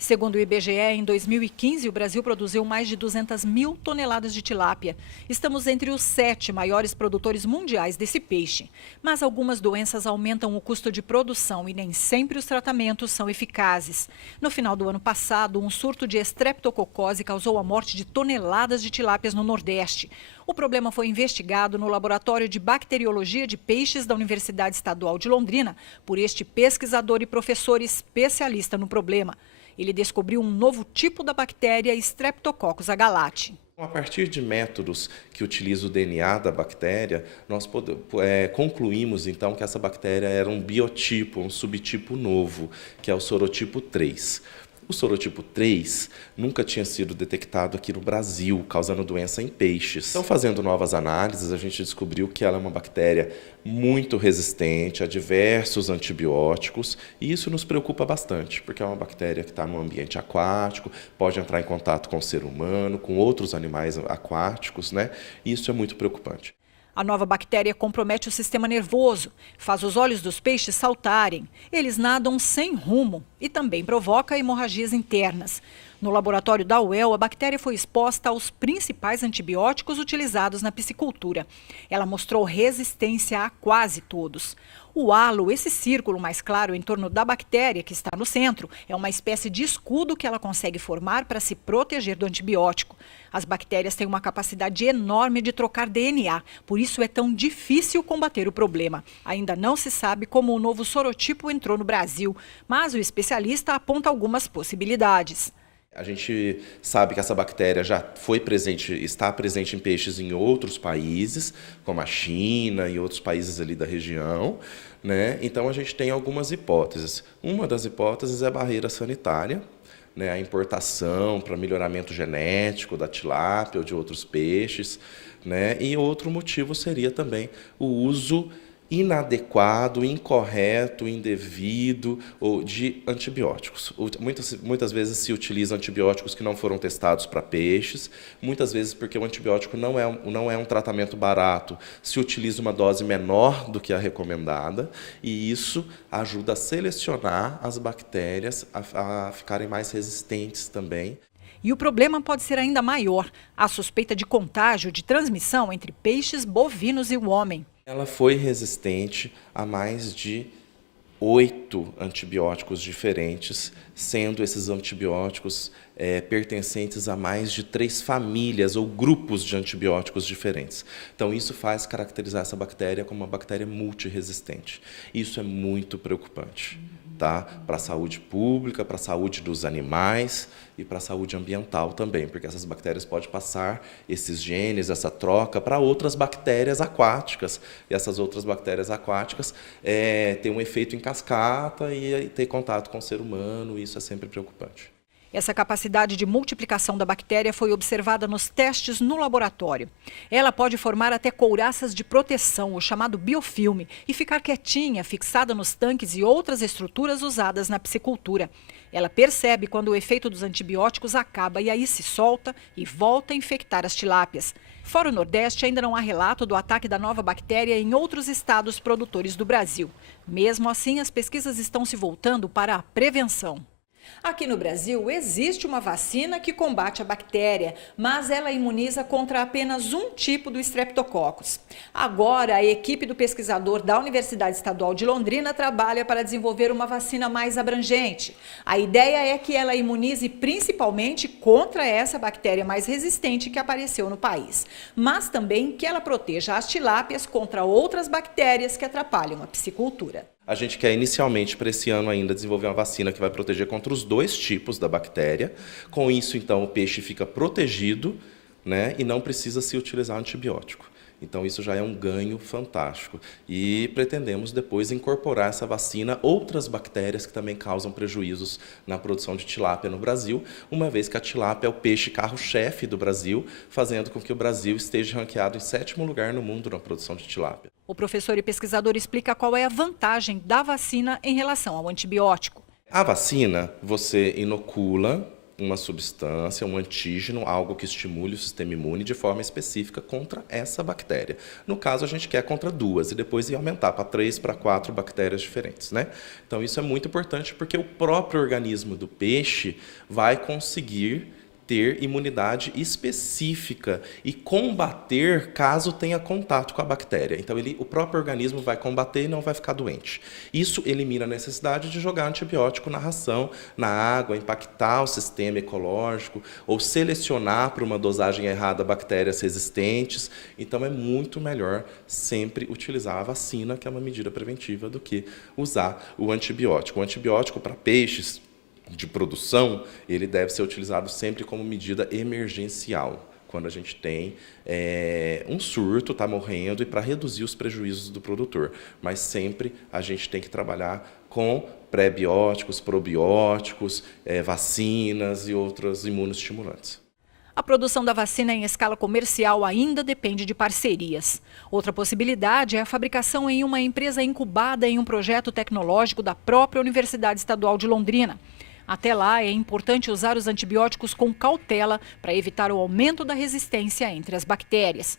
Segundo o IBGE, em 2015, o Brasil produziu mais de 200 mil toneladas de tilápia. Estamos entre os 7 maiores produtores mundiais desse peixe. Mas algumas doenças aumentam o custo de produção e nem sempre os tratamentos são eficazes. No final do ano passado, um surto de estreptococose causou a morte de toneladas de tilápias no Nordeste. O problema foi investigado no Laboratório de Bacteriologia de Peixes da Universidade Estadual de Londrina por este pesquisador e professor especialista no problema. Ele descobriu um novo tipo da bactéria Streptococcus agalati. A partir de métodos que utilizam o DNA da bactéria, nós concluímos então que essa bactéria era um biotipo, um subtipo novo, que é o sorotipo 3. O sorotipo 3 nunca tinha sido detectado aqui no Brasil, causando doença em peixes. Então, fazendo novas análises, a gente descobriu que ela é uma bactéria muito resistente a diversos antibióticos, e isso nos preocupa bastante, porque é uma bactéria que está no ambiente aquático, pode entrar em contato com o ser humano, com outros animais aquáticos, né? E isso é muito preocupante. A nova bactéria compromete o sistema nervoso, faz os olhos dos peixes saltarem. Eles nadam sem rumo e também provoca hemorragias internas. No laboratório da UEL, a bactéria foi exposta aos principais antibióticos utilizados na piscicultura. Ela mostrou resistência a quase todos. O halo, esse círculo mais claro em torno da bactéria que está no centro, é uma espécie de escudo que ela consegue formar para se proteger do antibiótico. As bactérias têm uma capacidade enorme de trocar DNA, por isso é tão difícil combater o problema. Ainda não se sabe como o novo sorotipo entrou no Brasil, mas o especialista aponta algumas possibilidades. A gente sabe que essa bactéria já foi presente, está presente em peixes em outros países, como a China e outros países ali da região, né? Então a gente tem algumas hipóteses. Uma das hipóteses é a barreira sanitária, né? A importação para melhoramento genético da tilápia ou de outros peixes, né? E outro motivo seria também o uso inadequado, incorreto, indevido de antibióticos. Muitas vezes se utilizam antibióticos que não foram testados para peixes, muitas vezes porque o antibiótico não é um tratamento barato, se utiliza uma dose menor do que a recomendada, e isso ajuda a selecionar as bactérias a ficarem mais resistentes também. E o problema pode ser ainda maior, a suspeita de contágio de transmissão entre peixes, bovinos e o homem. Ela foi resistente a mais de 8 antibióticos diferentes, sendo esses antibióticos pertencentes a mais de 3 famílias ou grupos de antibióticos diferentes. Então, isso faz caracterizar essa bactéria como uma bactéria multiresistente. Isso é muito preocupante, tá? Para a saúde pública, para a saúde dos animais e para a saúde ambiental também, porque essas bactérias podem passar esses genes, essa troca, para outras bactérias aquáticas. E essas outras bactérias aquáticas têm um efeito em cascata e ter contato com o ser humano, e isso é sempre preocupante. Essa capacidade de multiplicação da bactéria foi observada nos testes no laboratório. Ela pode formar até couraças de proteção, o chamado biofilme, e ficar quietinha, fixada nos tanques e outras estruturas usadas na piscicultura. Ela percebe quando o efeito dos antibióticos acaba e aí se solta e volta a infectar as tilápias. Fora o Nordeste, ainda não há relato do ataque da nova bactéria em outros estados produtores do Brasil. Mesmo assim, as pesquisas estão se voltando para a prevenção. Aqui no Brasil, existe uma vacina que combate a bactéria, mas ela imuniza contra apenas um tipo do Streptococcus. Agora, a equipe do pesquisador da Universidade Estadual de Londrina trabalha para desenvolver uma vacina mais abrangente. A ideia é que ela imunize principalmente contra essa bactéria mais resistente que apareceu no país, mas também que ela proteja as tilápias contra outras bactérias que atrapalham a piscicultura. A gente quer inicialmente para esse ano ainda desenvolver uma vacina que vai proteger contra os 2 tipos da bactéria. Com isso, então, o peixe fica protegido, né, e não precisa se utilizar antibiótico. Então, isso já é um ganho fantástico. E pretendemos depois incorporar essa vacina outras bactérias que também causam prejuízos na produção de tilápia no Brasil, uma vez que a tilápia é o peixe carro-chefe do Brasil, fazendo com que o Brasil esteja ranqueado em 7º lugar no mundo na produção de tilápia. O professor e pesquisador explica qual é a vantagem da vacina em relação ao antibiótico. A vacina, você inocula uma substância, um antígeno, algo que estimule o sistema imune de forma específica contra essa bactéria. No caso, a gente quer contra 2 e depois ia aumentar para 3, para 4 bactérias diferentes, né? Então, isso é muito importante porque o próprio organismo do peixe vai conseguir ter imunidade específica e combater caso tenha contato com a bactéria. Então, o próprio organismo vai combater e não vai ficar doente. Isso elimina a necessidade de jogar antibiótico na ração, na água, impactar o sistema ecológico ou selecionar para uma dosagem errada bactérias resistentes. Então, é muito melhor sempre utilizar a vacina, que é uma medida preventiva, do que usar o antibiótico. O antibiótico para peixes de produção, ele deve ser utilizado sempre como medida emergencial, quando a gente tem um surto, está morrendo, e para reduzir os prejuízos do produtor. Mas sempre a gente tem que trabalhar com pré-bióticos, probióticos, vacinas e outros imunoestimulantes. A produção da vacina em escala comercial ainda depende de parcerias. Outra possibilidade é a fabricação em uma empresa incubada em um projeto tecnológico da própria Universidade Estadual de Londrina. Até lá, é importante usar os antibióticos com cautela para evitar o aumento da resistência entre as bactérias.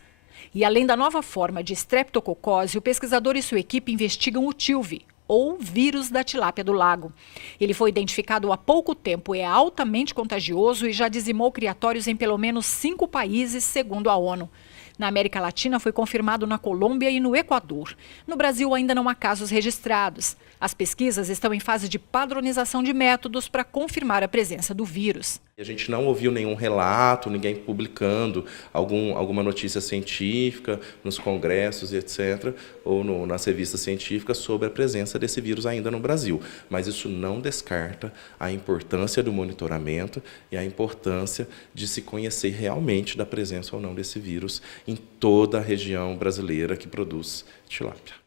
E além da nova forma de streptococose, o pesquisador e sua equipe investigam o TILV, ou vírus da tilápia do lago. Ele foi identificado há pouco tempo, é altamente contagioso e já dizimou criatórios em pelo menos 5 países, segundo a ONU. Na América Latina foi confirmado na Colômbia e no Equador. No Brasil ainda não há casos registrados. As pesquisas estão em fase de padronização de métodos para confirmar a presença do vírus. A gente não ouviu nenhum relato, ninguém publicando alguma notícia científica nos congressos e etc., ou nas revistas científicas sobre a presença desse vírus ainda no Brasil. Mas isso não descarta a importância do monitoramento e a importância de se conhecer realmente da presença ou não desse vírus em toda a região brasileira que produz tilápia.